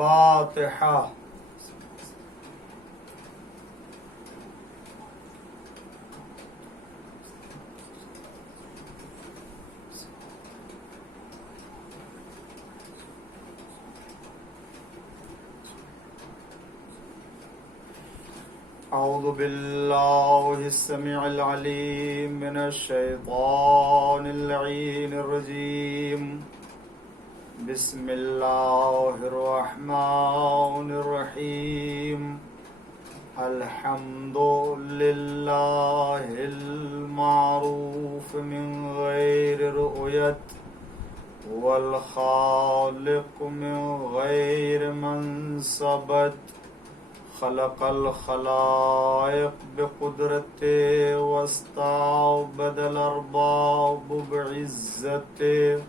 الفاتحة. أعوذ بالله السميع العليم من الشيطان اللعين الرجيم. بسم الله الرحمن الرحيم. الحمد لله المعروف من غير رؤية، والخالق من غير منصبة. خلق الخلائق بقدرته واستعبد الأرباب بعزته،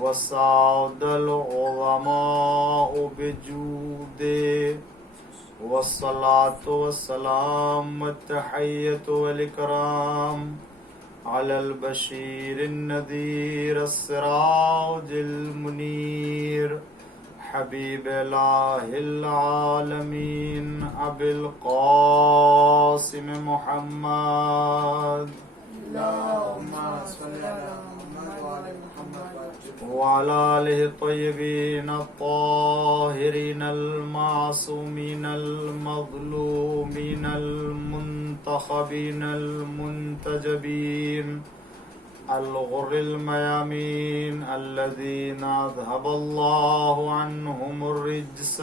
وسعد العظماء بجوده. والصلاة والسلام والتحية والإكرام على البشير النذير السراج المنير حبيب إله العالمين أبي القاسم محمد اللهم صل على محمد وعلى محمد وعلى آله الطيبين الطاهرين المعصومين المظلومين المنتخبين المنتجبين الغر الميامين الذين أذهب الله عنهم الرجس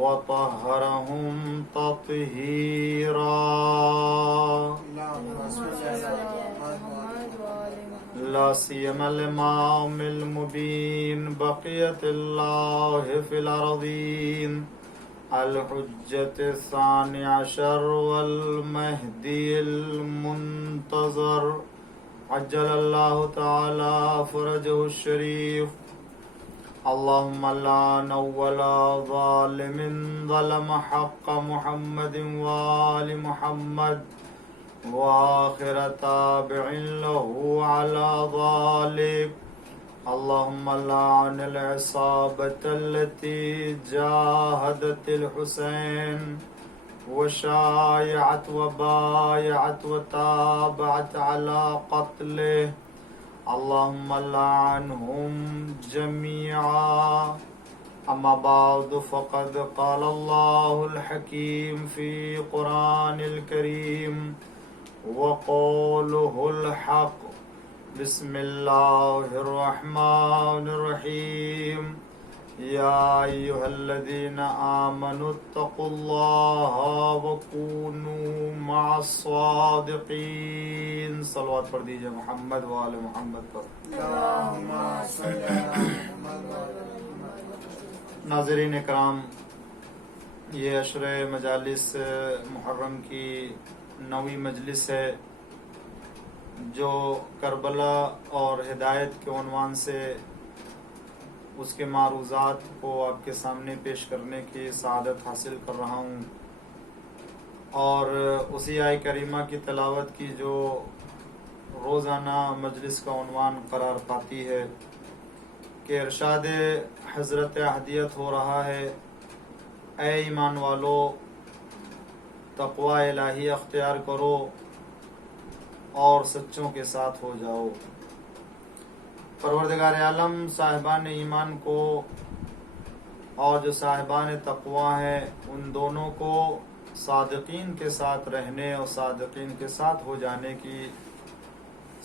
وطهرهم تطهيرا. اللهم صل على محمد وعلى محمد. لا سيما الإمام المبين بقية الله في الأرضين الحجة الثاني عشر والمهدي المنتظر عجل الله تعالى فرجه الشريف. اللهم لعن أول ظالم ظلم حق محمد وآل محمد، وآخر تابع له على ذلك. اللهم لعن العصابة التي جاهدت الحسين وشايعت وبايعت وتابعت على قتله. اللهم لعنهم جميعا. أما بعد، فقد قال الله الحكيم في قرآن الكريم وقوله الحق. بسم الله الرحمن الرحيم. يا أيها الذين آمنوا اتقوا الله وكونوا مع الصادقين. صلوات پڑھ دیجئے محمد وآل محمد پر. اللهم صل على محمد وعلى محمد. ناظرین کرام، یہ عشرہ مجالس محرم کی 9ویں مجلس ہے جو کربلا اور ہدایت کے عنوان سے اس کے معروضات کو آپ کے سامنے پیش کرنے کی سعادت حاصل کر رہا ہوں، اور اسی آیہ کریمہ کی تلاوت کی جو روزانہ مجلس کا عنوان قرار پاتی ہے کہ ارشاد حضرت احدیت ہو رہا ہے: اے ایمان والو، تقوی الہی اختیار کرو اور سچوں کے ساتھ ہو جاؤ. پروردگار عالم صاحبان ایمان کو اور جو صاحبان تقوی ہیں ان دونوں کو صادقین کے ساتھ رہنے اور صادقین کے ساتھ ہو جانے کی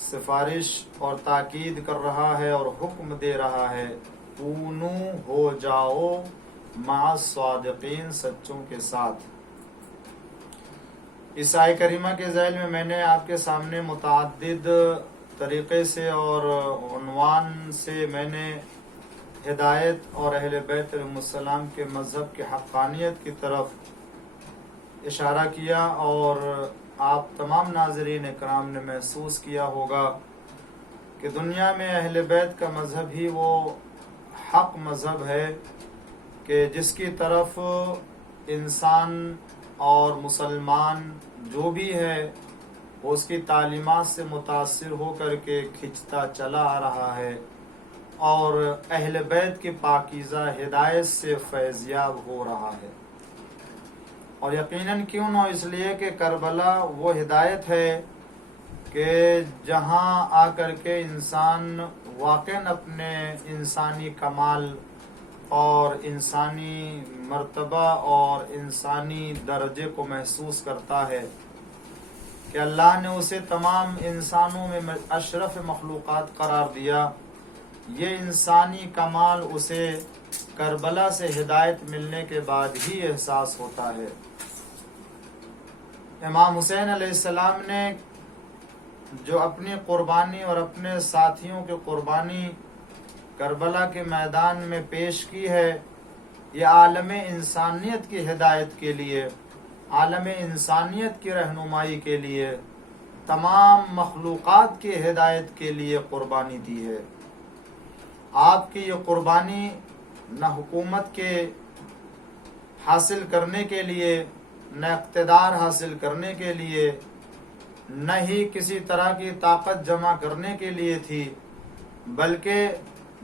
سفارش اور تاکید کر رہا ہے اور حکم دے رہا ہے: کونو، ہو جاؤ، مع الصادقین، سچوں کے ساتھ. اس آیہ کریمہ کے ذیل میں نے آپ کے سامنے متعدد طریقے سے اور عنوان سے میں نے ہدایت اور اہل بیت علیہم السلام کے مذہب کی حقانیت کی طرف اشارہ کیا، اور آپ تمام ناظرین کرام نے محسوس کیا ہوگا کہ دنیا میں اہل بیت کا مذہب ہی وہ حق مذہب ہے کہ جس کی طرف انسان اور مسلمان جو بھی ہے وہ اس کی تعلیمات سے متاثر ہو کر کے کھنچتا چلا آ رہا ہے. اور اہل بیت کی پاکیزہ ہدایت سے فیضیاب ہو رہا ہے. اور یقیناً کیوں نہ، اس لیے کہ کربلا وہ ہدایت ہے کہ جہاں آ کر کے انسان واقعاً اپنے انسانی کمال اور انسانی مرتبہ اور انسانی درجے کو محسوس کرتا ہے کہ اللہ نے اسے تمام انسانوں میں اشرف مخلوقات قرار دیا. یہ انسانی کمال اسے کربلا سے ہدایت ملنے کے بعد ہی احساس ہوتا ہے. امام حسین علیہ السلام نے جو اپنی قربانی اور اپنے ساتھیوں کی قربانی کربلا کے میدان میں پیش کی ہے، یہ عالم انسانیت کی ہدایت کے لیے، عالم انسانیت کی رہنمائی کے لیے، تمام مخلوقات کی ہدایت کے لیے قربانی دی ہے. آپ کی یہ قربانی نہ حکومت کے حاصل کرنے کے لیے، نہ اقتدار حاصل کرنے کے لیے، نہ ہی کسی طرح کی طاقت جمع کرنے کے لیے تھی، بلکہ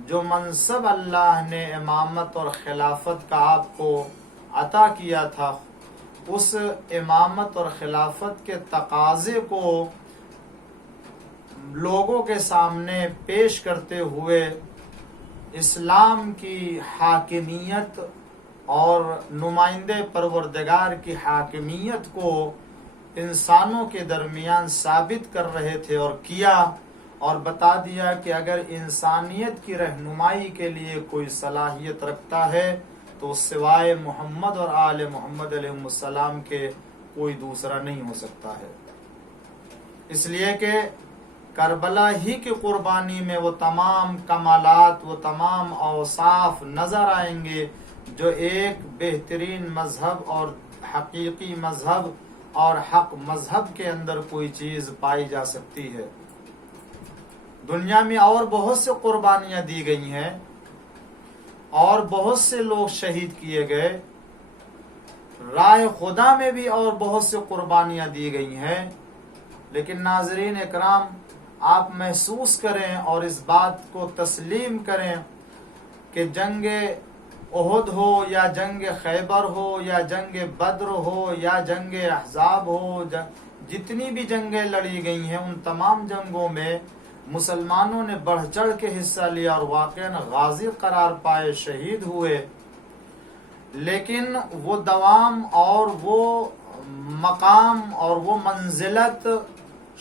جو منصب اللہ نے امامت اور خلافت کا آپ کو عطا کیا تھا، اس امامت اور خلافت کے تقاضے کو لوگوں کے سامنے پیش کرتے ہوئے اسلام کی حاکمیت اور نمائندے پروردگار کی حاکمیت کو انسانوں کے درمیان ثابت کر رہے تھے، اور کیا اور بتا دیا کہ اگر انسانیت کی رہنمائی کے لیے کوئی صلاحیت رکھتا ہے تو سوائے محمد اور آل محمد علیہ السلام کے کوئی دوسرا نہیں ہو سکتا ہے. اس لیے کہ کربلا ہی کی قربانی میں وہ تمام کمالات، وہ تمام اوصاف نظر آئیں گے جو ایک بہترین مذہب اور حقیقی مذہب اور حق مذہب کے اندر کوئی چیز پائی جا سکتی ہے. دنیا میں اور بہت سے قربانیاں دی گئی ہیں اور بہت سے لوگ شہید کیے گئے، راہ خدا میں بھی اور بہت سے قربانیاں دی گئی ہیں، لیکن ناظرین اکرام، آپ محسوس کریں اور اس بات کو تسلیم کریں کہ جنگ احد ہو یا جنگ خیبر ہو یا جنگ بدر ہو یا جنگ احزاب ہو، جتنی بھی جنگیں لڑی گئی ہیں، ان تمام جنگوں میں مسلمانوں نے بڑھ چڑھ کے حصہ لیا اور واقعاً غازی قرار پائے، شہید ہوئے. لیکن وہ دوام اور وہ مقام اور وہ منزلت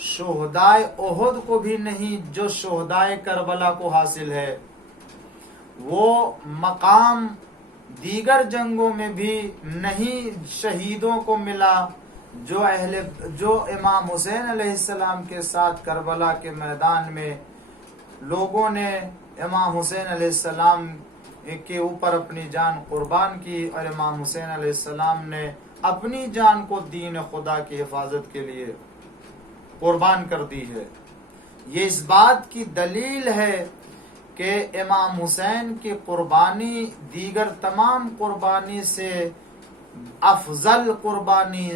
شہدائے احد کو بھی نہیں جو شہدائے کربلا کو حاصل ہے. وہ مقام دیگر جنگوں میں بھی نہیں شہیدوں کو ملا جو امام حسین علیہ السلام کے ساتھ کربلا کے میدان میں لوگوں نے امام حسین علیہ السلام کے اوپر اپنی جان قربان کی، اور امام حسین علیہ السلام نے اپنی جان کو دین خدا کی حفاظت کے لیے قربان کر دی ہے. یہ اس بات کی دلیل ہے کہ امام حسین کی قربانی دیگر تمام قربانی سے افضل قربانی،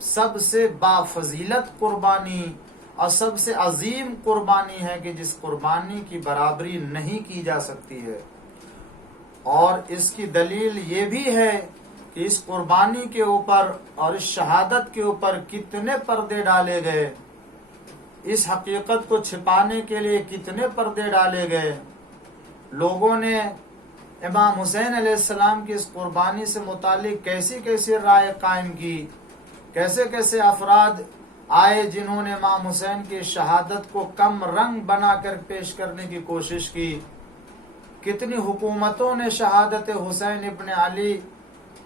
سب سے بافضیلت قربانی اور سب سے عظیم قربانی ہے کہ جس قربانی کی برابری نہیں کی جا سکتی ہے. اور اس کی دلیل یہ بھی ہے کہ اس قربانی کے اوپر اور اس شہادت کے اوپر کتنے پردے ڈالے گئے، اس حقیقت کو چھپانے کے لیے کتنے پردے ڈالے گئے. لوگوں نے امام حسین علیہ السلام کی اس قربانی سے متعلق کیسی کیسی رائے قائم کی، کیسے کیسے افراد آئے جنہوں نے امام حسین کی شہادت کو کم رنگ بنا کر پیش کرنے کی کوشش کی. کتنی حکومتوں نے شہادت حسین ابن علی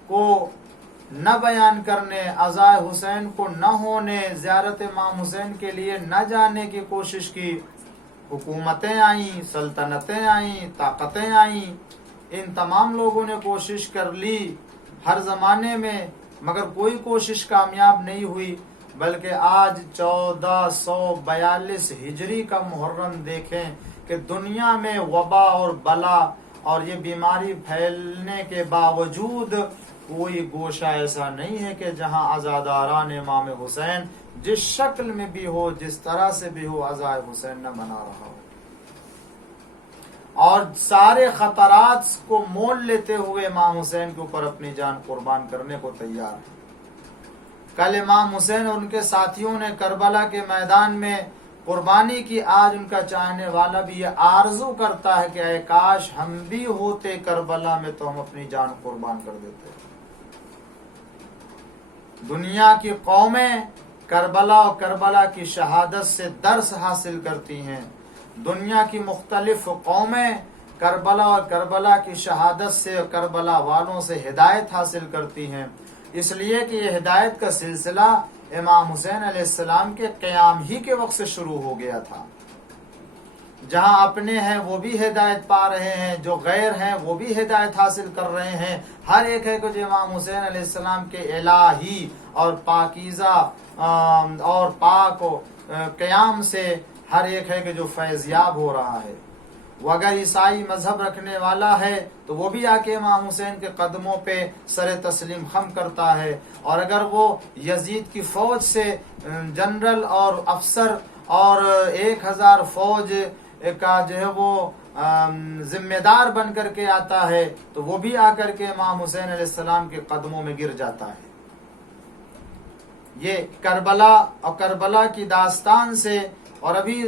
کو نہ بیان کرنے، عزائے حسین کو نہ ہونے، زیارت امام حسین کے لیے نہ جانے کی کوشش کی. حکومتیں آئیں، سلطنتیں آئیں، طاقتیں آئیں، ان تمام لوگوں نے کوشش کر لی ہر زمانے میں، مگر کوئی کوشش کامیاب نہیں ہوئی. بلکہ آج 1442 ہجری کا محرم دیکھیں کہ دنیا میں وبا اور بلا اور یہ بیماری پھیلنے کے باوجود کوئی گوشہ ایسا نہیں ہے کہ جہاں عزاداران امام حسین جس شکل میں بھی ہو، جس طرح سے بھی ہو، عزائے حسین نہ منا رہا ہو. اور سارے خطرات کو مول لیتے ہوئے امام حسین کے اوپر اپنی جان قربان کرنے کو تیار ہے۔ کل امام حسین اور ان کے ساتھیوں نے کربلا کے میدان میں قربانی کی، آج ان کا چاہنے والا بھی یہ آرزو کرتا ہے کہ اے کاش ہم بھی ہوتے کربلا میں تو ہم اپنی جان قربان کر دیتے۔ دنیا کی قومیں کربلا اور کربلا کی شہادت سے درس حاصل کرتی ہیں، دنیا کی مختلف قومیں کربلا اور کربلا کی شہادت سے کربلا والوں سے ہدایت حاصل کرتی ہیں، اس لیے کہ یہ ہدایت کا سلسلہ امام حسین علیہ السلام کے قیام ہی کے وقت سے شروع ہو گیا تھا۔ جہاں اپنے ہیں وہ بھی ہدایت پا رہے ہیں، جو غیر ہیں وہ بھی ہدایت حاصل کر رہے ہیں، ہر ایک ہے کہ جو امام حسین علیہ السلام کے الہی اور پاکیزہ اور پاک قیام سے ہر ایک ہے کہ جو فیضیاب ہو رہا ہے۔ وہ اگر عیسائی مذہب رکھنے والا ہے تو وہ بھی آ کے امام حسین کے قدموں پہ سر تسلیم خم کرتا ہے، اور اگر وہ یزید کی فوج سے جنرل اور افسر اور 1000 فوج کا جو ہے وہ ذمہ دار بن کر کے آتا ہے تو وہ بھی آ کر کے امام حسین علیہ السلام کے قدموں میں گر جاتا ہے۔ یہ کربلا اور کربلا کی داستان سے، اور ابھی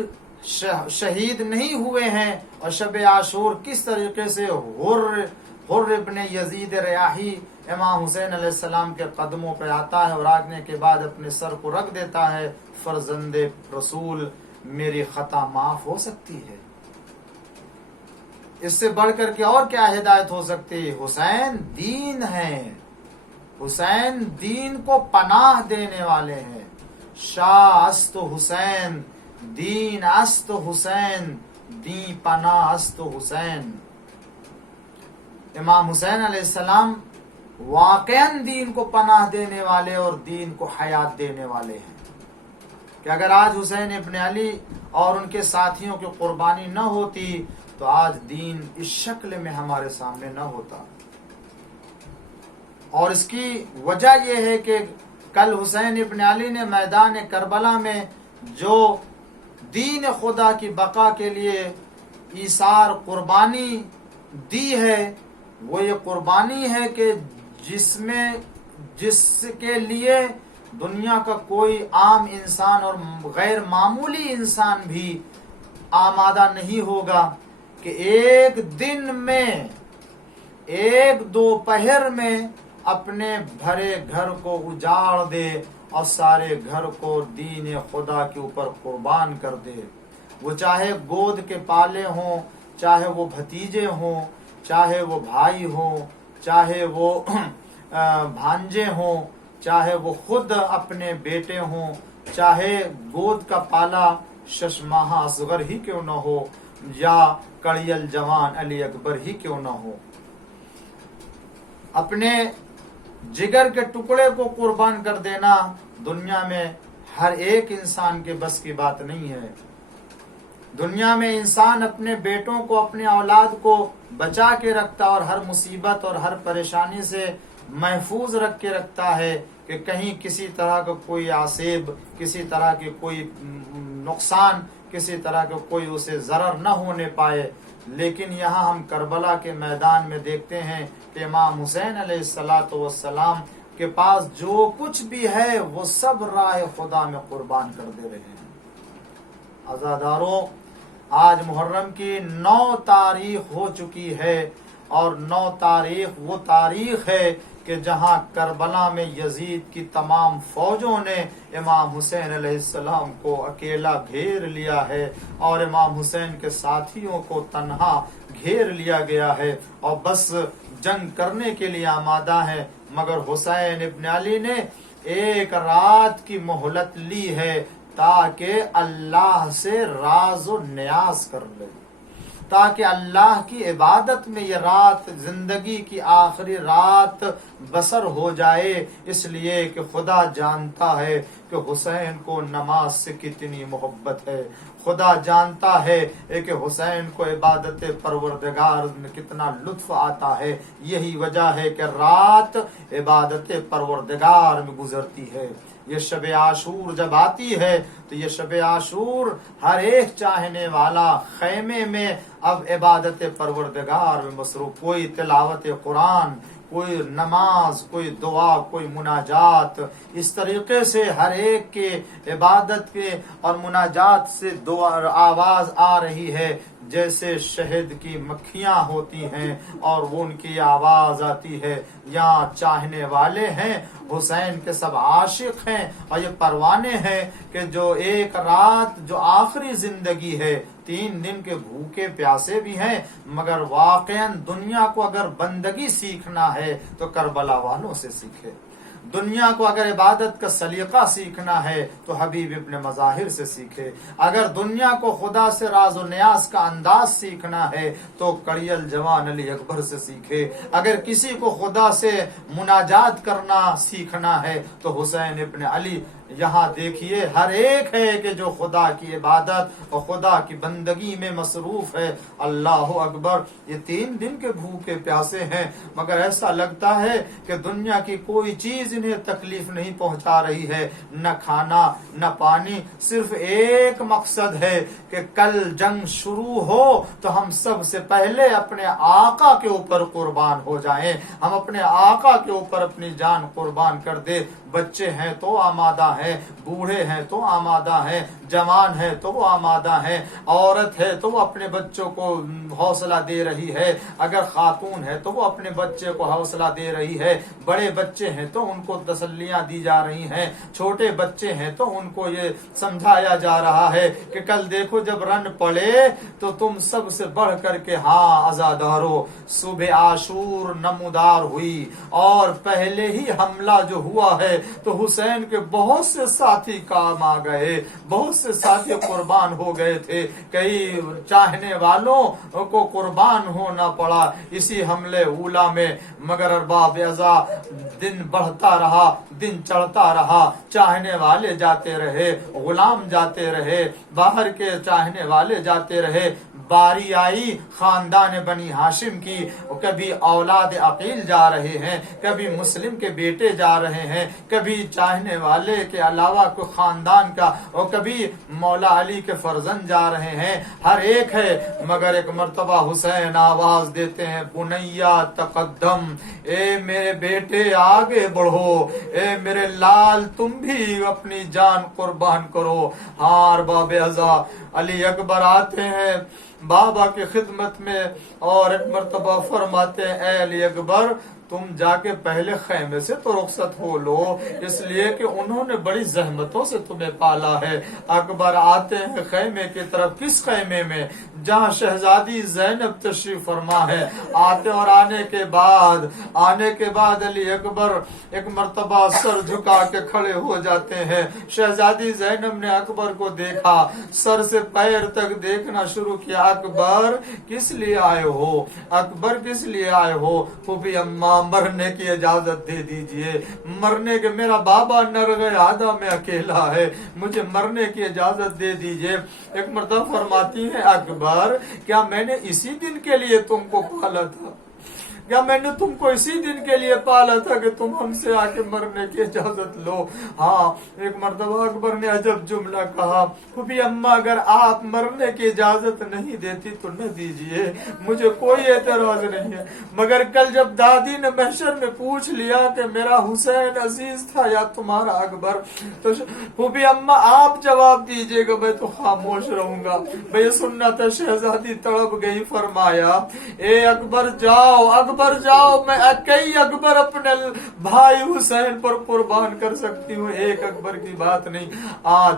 شہید نہیں ہوئے ہیں، اور شب عاشور کس طریقے سے حر ابن یزید ریاحی امام حسین علیہ السلام کے قدموں پہ آتا ہے اور آگنے کے بعد اپنے سر کو رکھ دیتا ہے، فرزند رسول میری خطا معاف ہو سکتی ہے۔ اس سے بڑھ کر کے اور کیا ہدایت ہو سکتی ہے؟ حسین دین ہے، حسین دین کو پناہ دینے والے ہیں۔ شاہ است حسین دین است حسین دین پناہ است حسین۔ امام حسین علیہ السلام واقعاً دین کو پناہ دینے والے اور دین کو حیات دینے والے ہیں، کہ اگر آج حسین ابن علی اور ان کے ساتھیوں کی قربانی نہ ہوتی تو آج دین اس شکل میں ہمارے سامنے نہ ہوتا۔ اور اس کی وجہ یہ ہے کہ کل حسین ابن علی نے میدان کربلا میں جو دین خدا کی بقا کے لیے ایثار قربانی دی ہے، وہ یہ قربانی ہے کہ جس کے لیے دنیا کا کوئی عام انسان اور غیر معمولی انسان بھی آمادہ نہیں ہوگا کہ ایک دن میں، ایک دوپہر میں اپنے بھرے گھر کو اجاڑ دے اور سارے گھر کو دین خدا کے اوپر قربان کر دے۔ وہ چاہے گود کے پالے ہوں، چاہے وہ بھتیجے ہوں، چاہے وہ بھائی ہوں، چاہے وہ بھانجے ہوں، چاہے وہ خود اپنے بیٹے ہوں، چاہے گود کا پالا شش ماہ اصغر ہی کیوں نہ ہو یا کڑیل جوان علی اکبر ہی کیوں نہ ہو، اپنے جگر کے ٹکڑے کو قربان کر دینا دنیا میں ہر ایک انسان کے بس کی بات نہیں ہے۔ دنیا میں انسان اپنے بیٹوں کو، اپنے اولاد کو بچا کے رکھتا اور ہر مصیبت اور ہر پریشانی سے محفوظ رکھ کے رکھتا ہے کہ کہیں کسی طرح کا کوئی آسیب، کسی طرح کی کوئی نقصان، کسی طرح کا کوئی اسے ضرر نہ ہونے پائے۔ لیکن یہاں ہم کربلا کے میدان میں دیکھتے ہیں کہ امام حسین علیہ السلام کے پاس جو کچھ بھی ہے وہ سب راہ خدا میں قربان کر دے رہے ہیں۔ عزاداروں، آج محرم کی 9 تاریخ ہو چکی ہے، اور 9 تاریخ وہ تاریخ ہے کہ جہاں کربلا میں یزید کی تمام فوجوں نے امام حسین علیہ السلام کو اکیلا گھیر لیا ہے، اور امام حسین کے ساتھیوں کو تنہا گھیر لیا گیا ہے اور بس جنگ کرنے کے لیے آمادہ ہیں، مگر حسین ابن علی نے ایک رات کی مہلت لی ہے تاکہ اللہ سے راز و نیاز کر لے، تاکہ اللہ کی عبادت میں یہ رات زندگی کی آخری رات بسر ہو جائے، اس لیے کہ خدا جانتا ہے کہ حسین کو نماز سے کتنی محبت ہے، خدا جانتا ہے کہ حسین کو عبادت پروردگار میں کتنا لطف آتا ہے. یہی وجہ ہے کہ رات عبادت پروردگار میں گزرتی ہے. یہ شب عاشور جب آتی ہے تو یہ شب عاشور ہر ایک چاہنے والا خیمے میں اب عبادت پروردگار میں مصروف. کوئی تلاوت قرآن، کوئی نماز، کوئی دعا، کوئی مناجات. اس طریقے سے ہر ایک کے عبادت کے اور مناجات سے دعا آواز آ رہی ہے جیسے شہد کی مکھیاں ہوتی ہیں اور وہ ان کی آواز آتی ہے. یہاں چاہنے والے ہیں حسین کے، سب عاشق ہیں اور یہ پروانے ہیں کہ جو ایک رات جو آخری زندگی ہے، 3 دن کے بھوکے پیاسے بھی ہیں، مگر واقعاً دنیا کو اگر بندگی سیکھنا ہے تو کربلا والوں سے سیکھے. دنیا کو اگر عبادت کا سلیقہ سیکھنا ہے تو حبیب ابن مظاہر سے سیکھے. اگر دنیا کو خدا سے راز و نیاز کا انداز سیکھنا ہے تو کڑیل جوان علی اکبر سے سیکھے. اگر کسی کو خدا سے مناجات کرنا سیکھنا ہے تو حسین ابن علی. یہاں دیکھیے ہر ایک ہے کہ جو خدا کی عبادت اور خدا کی بندگی میں مصروف ہے. اللہ اکبر. یہ 3 دن کے بھوکے پیاسے ہیں مگر ایسا لگتا ہے کہ دنیا کی کوئی چیز انہیں تکلیف نہیں پہنچا رہی ہے، نہ کھانا نہ پانی. صرف ایک مقصد ہے کہ کل جنگ شروع ہو تو ہم سب سے پہلے اپنے آقا کے اوپر قربان ہو جائیں، ہم اپنے آقا کے اوپر اپنی جان قربان کر دے. بچے ہیں تو آمادہ ہیں، بوڑھے ہیں تو آمادہ ہیں، جوان ہے تو وہ آمادہ ہیں، عورت ہے تو وہ اپنے بچوں کو حوصلہ دے رہی ہے، اگر خاتون ہے تو وہ اپنے بچے کو حوصلہ دے رہی ہے، بڑے بچے ہیں تو ان کو تسلیاں دی جا رہی ہیں، چھوٹے بچے ہیں تو ان کو یہ سمجھایا جا رہا ہے کہ کل دیکھو جب رن پڑے تو تم سب سے بڑھ کر کے عزادارو. صبح عاشور نمودار ہوئی اور پہلے ہی حملہ جو ہوا ہے تو حسین کے بہت سے ساتھی کام آ گئے، بہت سے ساتھی قربان ہو گئے تھے. کئی چاہنے والوں کو قربان ہونا پڑا اسی حملے اولا میں. مگر ارباب ازا دن بڑھتا رہا، دن چڑھتا رہا، چاہنے والے جاتے رہے، غلام جاتے رہے، باہر کے چاہنے والے جاتے رہے. باری آئی خاندان بنی ہاشم کی، کبھی اولاد عقیل جا رہے ہیں، کبھی مسلم کے بیٹے جا رہے ہیں، کبھی چاہنے والے کے علاوہ کوئی خاندان کا، اور کبھی مولا علی کے فرزند جا رہے ہیں. ہر ایک ہے مگر ایک مرتبہ حسین آواز دیتے ہیں بنیا تقدم، اے میرے بیٹے آگے بڑھو، اے میرے لال تم بھی اپنی جان قربان کرو. ہار باب ازا علی اکبر آتے ہیں بابا کی خدمت میں اور ایک مرتبہ فرماتے ہیں اے علی اکبر تم جا کے پہلے خیمے سے تو رخصت ہو لو، اس لیے کہ انہوں نے بڑی زحمتوں سے تمہیں پالا ہے. اکبر آتے ہیں خیمے کی طرف. کس خیمے میں؟ جہاں شہزادی زینب تشریف فرما ہے. آتے اور آنے کے بعد علی اکبر ایک مرتبہ سر جھکا کے کھڑے ہو جاتے ہیں. شہزادی زینب نے اکبر کو دیکھا، سر سے پیر تک دیکھنا شروع کیا. اکبر کس لیے آئے ہو؟ اکبر کس لیے آئے ہو؟ پھوپھی اماں مرنے کی اجازت دے دیجئے، مرنے کے میرا بابا نرغے آدھا میں اکیلا ہے، مجھے مرنے کی اجازت دے دیجئے. ایک مرتبہ فرماتی ہیں اکبر کیا میں نے اسی دن کے لیے تم کو پالا تھا؟ کیا میں نے تم کو اسی دن کے لیے پالا تھا کہ تم ہم سے آ کے مرنے کی اجازت لو؟ ہاں. ایک مرتبہ اکبر نے عجب جملہ کہا پھوپھی اماں اگر آپ مرنے کی اجازت نہیں دیتی تو نہ دیجئے، مجھے کوئی اعتراض نہیں ہے، مگر کل جب دادی نے محشر میں پوچھ لیا کہ میرا حسین عزیز تھا یا تمہارا اکبر، تو پھوپھی اماں آپ جواب دیجئے گا، میں تو خاموش رہوں گا. میں سننا تھا. شہزادی تڑپ گئی. فرمایا اے اکبر جاؤ، اکبر جاؤ، میں کئی اکبر اپنے بھائی حسین پر قربان کر سکتی ہوں، ایک اکبر کی بات نہیں.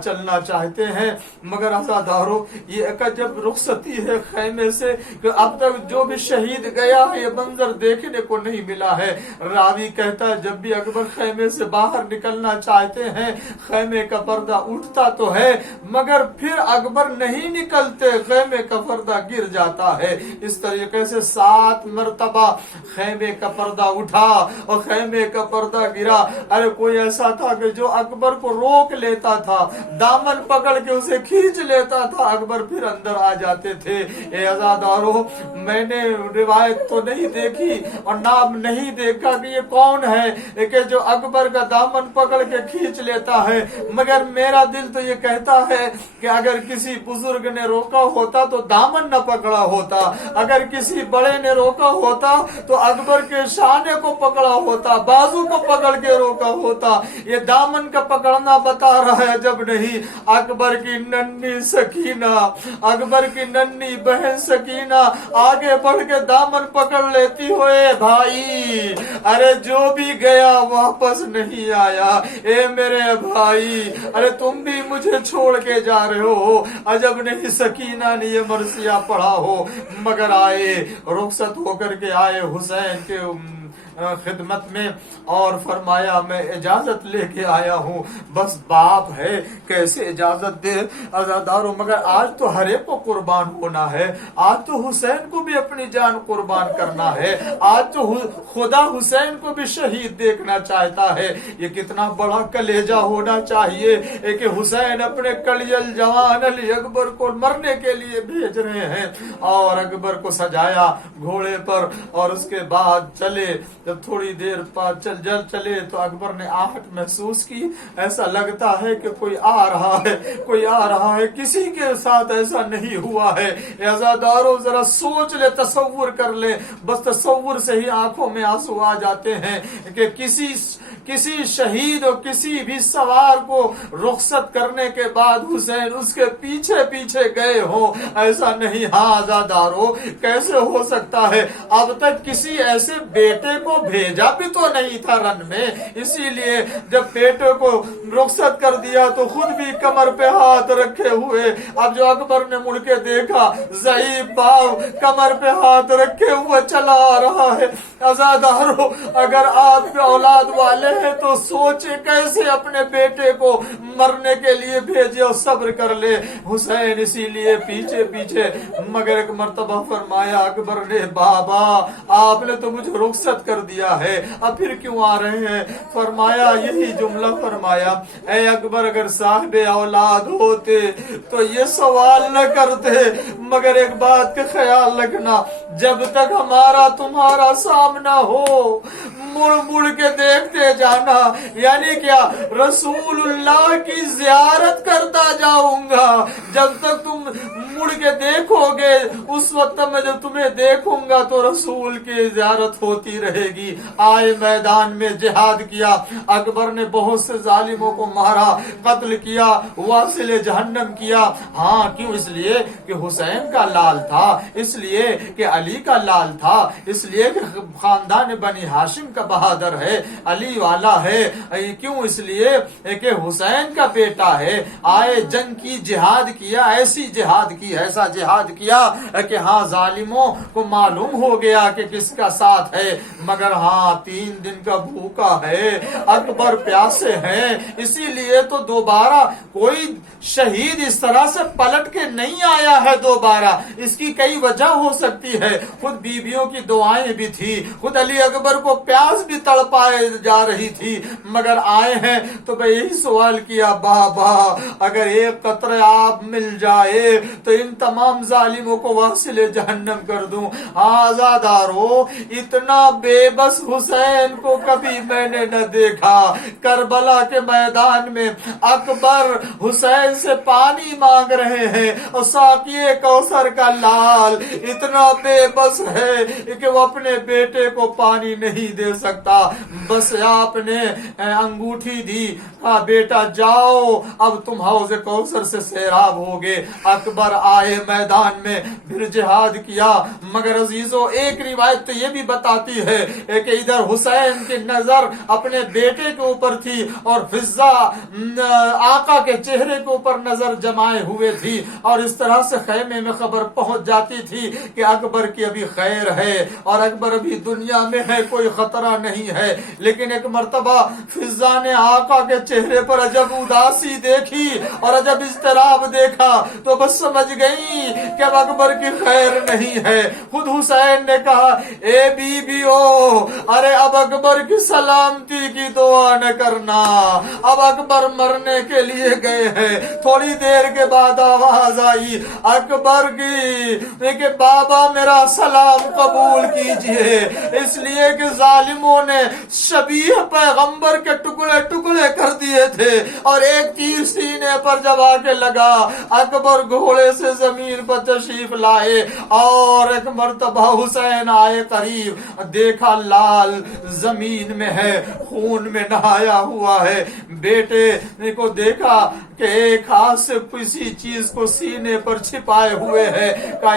چلنا چاہتے ہیں مگر عزادارو یہ جب رخصتی ہے خیمے سے کہ اب تک جو بھی شہید گیا ہے یہ منظر دیکھنے کو نہیں ملا ہے. راوی کہتا ہے جب بھی اکبر خیمے سے باہر نکلنا چاہتے ہیں خیمے کا پردہ اٹھتا تو ہے مگر پھر اکبر نہیں نکلتے، خیمے کا پردہ گر جاتا ہے. اس طریقے سے 7 مرتبہ خیمے کا پردہ اٹھا اور خیمے کا پردہ گرا. ارے کوئی ایسا تھا کہ جو اکبر کو روک لیتا تھا, دامن پکڑ کے اسے کھینچ لیتا تھا, اکبر پھر اندر آ جاتے تھے. اے عزادارو, میں نے روایت تو نہیں دیکھی اور نام نہیں دیکھا کہ یہ کون ہے کہ جو اکبر کا دامن پکڑ کے کھینچ لیتا ہے, مگر میرا دل تو یہ کہتا ہے کہ اگر کسی بزرگ نے روکا ہوتا تو دامن نہ پکڑا ہوتا, اگر کسی بڑے نے روکا ہوتا تو اکبر کے شانے کو پکڑا ہوتا, بازو کو پکڑ کے روکا ہوتا. یہ دامن کا پکڑنا بتا رہا ہے جب نہیں. اکبر کی ننھی سکینہ, اکبر کی ننھی بہن سکینہ آگے بڑھ کے دامن پکڑ لیتی ہوئے, بھائی ارے جو بھی گیا واپس نہیں آیا. اے میرے بھائی, ارے تم بھی مجھے چھوڑ کے جا رہے ہو. عجب نہیں سکینہ نے یہ مرثیہ پڑھا ہو, مگر آئے, رخصت ہو کر کے آئے حسین کے خدمت میں اور فرمایا میں اجازت لے کے آیا ہوں. بس باپ ہے کیسے اجازت دے عزاداروں, مگر آج تو ہر ایک کو قربان ہونا ہے. آج تو حسین کو بھی اپنی جان قربان کرنا ہے. آج تو خدا حسین کو بھی شہید دیکھنا چاہتا ہے. یہ کتنا بڑا کلیجہ ہونا چاہیے کہ حسین اپنے کلیل جوان علی اکبر کو مرنے کے لیے بھیج رہے ہیں. اور اکبر کو سجایا گھوڑے پر اور اس کے بعد چلے. جب تھوڑی دیر بعد چلے تو اکبر نے آہٹ محسوس کی. ایسا لگتا ہے کہ کوئی آ رہا ہے, کوئی آ رہا ہے. کسی کے ساتھ ایسا نہیں ہوا ہے. عزاداروں ذرا سوچ لے, تصور کر لے, بس تصور سے ہی آنکھوں میں آنسو آ جاتے ہیں کہ کسی شہید اور کسی بھی سوار کو رخصت کرنے کے بعد حسین اس کے پیچھے پیچھے گئے ہوں. ایسا نہیں. ہاں عزاداروں, کیسے ہو سکتا ہے؟ اب تک کسی ایسے بیٹے کو بھیجا بھی تو نہیں تھا رن میں. اسی لیے جب بیٹے کو رخصت کر دیا تو خود بھی کمر پہ ہاتھ رکھے ہوئے. اب جو اکبر نے مڑ کے دیکھا, ضعیف باپ کمر پہ ہاتھ رکھے ہوئے چلا آ رہا ہے. عزاداروں, اگر آپ کے اولاد والے ہیں تو سوچے کیسے اپنے بیٹے کو مرنے کے لیے بھیجے اور صبر کر لے. حسین اسی لیے پیچھے پیچھے. مگر ایک مرتبہ فرمایا اکبر نے, بابا آپ نے تو مجھے رخصت کر دیا ہے, اب پھر کیوں آ رہے ہیں؟ فرمایا یہی جملہ فرمایا, اے اکبر اگر صاحب اولاد ہوتے تو یہ سوال نہ کرتے, مگر ایک بات کا خیال رکھنا, جب تک ہمارا تمہارا سامنا ہو مڑ مڑ کے دیکھتے جانا. یعنی کیا؟ رسول اللہ کی زیارت کرتا جاؤں گا. جب تک تم مڑ کے دیکھو گے, اس وقت میں جب تمہیں دیکھوں گا تو رسول کی زیارت ہوتی رہے گی. آئے میدان میں جہاد کیا. اکبر نے بہت سے ظالموں کو مارا, قتل کیا, واصل جہنم کیا. ہاں کیوں؟ اس لیے کہ حسین کا لال تھا, اس لیے کہ علی کا لال تھا, اس لیے کہ خاندان بنی ہاشم کا بہادر ہے, علی والا ہے. کیوں؟ اس لیے کہ حسین کا بیٹا ہے. آئے جنگ کی, جہاد کیا, ایسی جہاد کی, ایسا جہاد کیا کہ ہاں ظالموں کو معلوم ہو گیا کہ کس کا ساتھ ہے. مگر ہاں 3 دن کا بھوکا ہے, اکبر پیاسے ہیں. اسی لیے تو دوبارہ کوئی شہید اس طرح سے پلٹ کے نہیں آیا ہے دوبارہ. اس کی کئی وجہ ہو سکتی ہے. خود بیویوں کی دعائیں بھی تھی, خود علی اکبر کو پیاس بھی تڑپائے جا رہی تھی. مگر آئے ہیں تو میں یہی سوال کیا, بابا اگر ایک قطرہ آپ مل جائے تو ان تمام ظالموں کو واصل جہنم کر دوں. آزادارو, اتنا بے بس حسین کو کبھی میں نے نہ دیکھا. کربلا کے میدان میں اکبر حسین سے پانی مانگ رہے ہیں اور ساقی کوثر کا لال اتنا بے بس ہے کہ وہ اپنے بیٹے کو پانی نہیں دے سکتا. بس آپ نے انگوٹھی دی, کہا بیٹا جاؤ اب تم حوض کوثر سے سیراب ہوگے. اکبر آئے میدان میں, پھر جہاد کیا. مگر عزیزو, ایک روایت تو یہ بھی بتاتی ہے کہ ادھر حسین کی نظر اپنے بیٹے کے اوپر تھی اور فضا آقا کے چہرے کے اوپر نظر جمائے ہوئے تھی, اور اس طرح سے خیمے میں خبر پہنچ جاتی تھی کہ اکبر کی ابھی خیر ہے اور اکبر ابھی دنیا میں ہے, کوئی خطرہ رہا نہیں ہے، لیکن ایک مرتبہ فضا نے آقا کے چہرے پر عجب اداسی دیکھی اور عجب اضطراب دیکھا تو بس سمجھ گئی کہ اب اکبر کی خیر نہیں ہے۔ خود حسین نے کہا اے بیویو، ارے اب اکبر کی سلامتی کی دعا نہ کرنا، اب اکبر مرنے کے لیے گئے ہیں۔ تھوڑی دیر کے بعد آواز آئی اکبر کی کہ بابا میرا سلام قبول کیجئے، اس لیے کہ ظالموں نے شبیہ پیغمبر کے ٹکڑے ٹکڑے کر دیے تھے، اور ایک تیر سینے پر جب آ کے لگا، اکبر گھوڑے سے زمین پر تشریف لائے اور ایک مرتبہ حسین آئے قریب، دیکھا لال زمین میں ہے، خون میں نہایا ہوا ہے۔ بیٹے کو دیکھا کہ ایک ہاتھ سے کسی چیز کو سینے پر چھپائے ہوئے ہے، کہا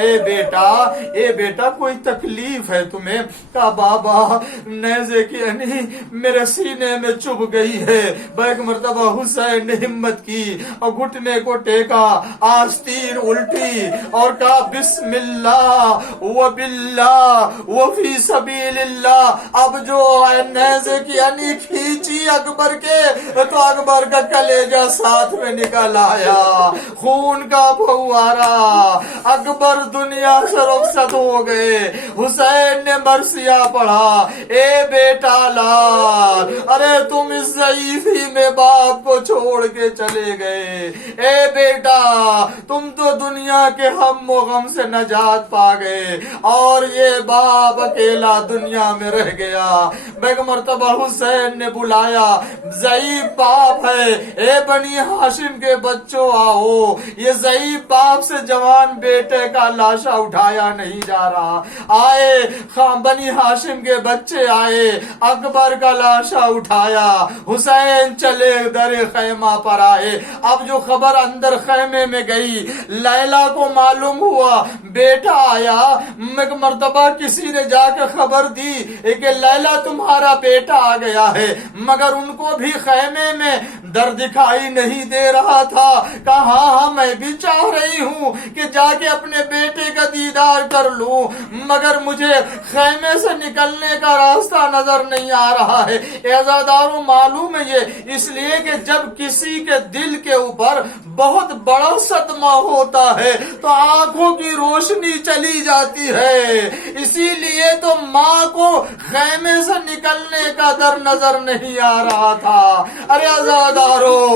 اے بیٹا کوئی تکلیف ہے تمہیں؟ کہا بابا نیزے کی انی میرے سینے میں چبھ گئی ہے۔ ایک مرتبہ حسین نے ہمت کی اور گھٹنے کو ٹیکا، آستین الٹی اور کہا بسم اللہ وباللہ وفی سبیل اللہ۔ اب جو نیزے کی انی کھینچی اکبر کے تو اکبر کا کلیجہ ساتھ میں نکل آیا، خون کا پھوارا، اکبر دنیا سے رخصت ہو گئے۔ حسین نے مرثیہ پڑھا، اے بیٹا لال، ارے تم اس ضعیفی میں باپ کو چھوڑ کے چلے گئے، اے بیٹا تم تو دنیا کے ہم و غم سے نجات پا گئے اور یہ باپ اکیلا دنیا میں رہ گیا۔ ایک مرتبہ حسین نے بلایا، ضعیف باپ ہے، اے بنی ہاشم کے بچوں آؤ، یہ ضعیف باپ سے جوان بیٹے کا لاشا اٹھایا نہیں جا رہا۔ آئے بنی ہاشم کے بچے آئے، اکبر کا لاشا اٹھایا، حسین چلے در خیمہ پر آئے۔ اب جو خبر اندر خیمے میں گئی، لیلا کو معلوم ہوا بیٹا آیا۔ ایک مرتبہ کسی نے جا کے خبر دی کہ لیلا تمہارا بیٹا آ گیا ہے، مگر ان کو بھی خیمے میں در دکھائی نہیں دے رہا تھا۔ کہا ہاں میں بھی چاہ رہی ہوں کہ جا کے اپنے بیٹے کا دیدار کر لوں، مگر مجھے خیمے سے نکلنے کا راستہ نظر نہیں آ رہا ہے۔ عزاداروں معلوم ہے یہ اس لیے کہ جب کسی کے دل کے اوپر بہت بڑا صدمہ ہوتا ہے تو آنکھوں کی روشنی چلی جاتی ہے، اسی لیے تو ماں کو خیمے سے نکلنے کا در نظر نہیں آ رہا تھا۔ ارے عزاداروں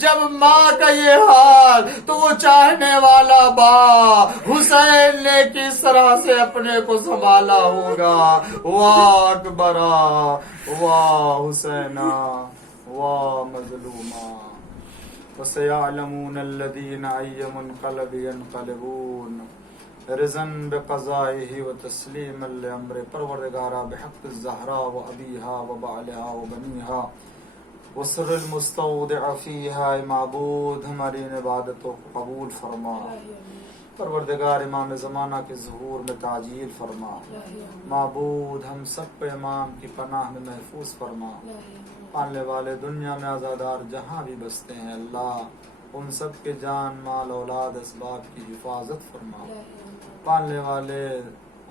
جب ماں کا یہ حال تو وہ چاہنے والا باپ حسین نے کس طرح سے اپنے کو سنبھالا ہوگا۔ واہ اکبرا، واہ حسینا، واہ مظلوما، وَسَيَعْلَمُونَ الَّذِينَ أَيَّ مُنْقَلَبٍ يَنْقَلِبُونَ رِضًا بِقَضَائِهِ وَتَسْلِيمًا لِأَمْرِهِ۔ پروردگارا بحق الزہرا وَأَبِيهَا وَبَعْلِهَا وَبَنِيهَا وَسِرِّ الْمُسْتَوْدِعَ فِيهَا، اے معبود ہماری ان عبادتوں کو قبول فرما۔ پروردگار امام زمانہ کے ظہور میں تعجیل فرما۔ معبود ہم سب پہ امام کی پناہ میں محفوظ فرما۔ آنے والے دنیا میں آزادار جہاں بھی بستے ہیں اللہ ان سب کے جان مال اولاد اسباب کی حفاظت فرما۔ پالنے والے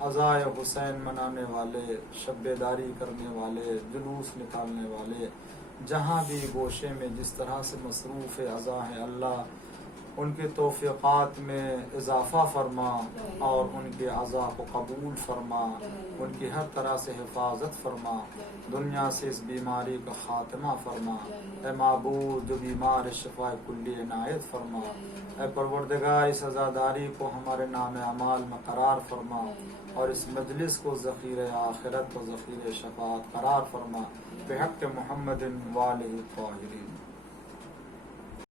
عزائے حسین منانے والے، شب بیداری کرنے والے، جلوس نکالنے والے، جہاں بھی گوشے میں جس طرح سے مصروف عزا ہے اللہ ان کے توفیقات میں اضافہ فرما اور ان کے عزا کو قبول فرما، ان کی ہر طرح سے حفاظت فرما، دنیا سے اس بیماری کا خاتمہ فرما۔ اے معبود جو بیمار شفا کلی عنایت فرما۔ اے پروردگار اس عزاداری کو ہمارے نام اعمال میں قرار فرما اور اس مجلس کو ذخیر آخرت و ذخیر شفاعت قرار فرما، بحق محمد وآلہ الطاہرین۔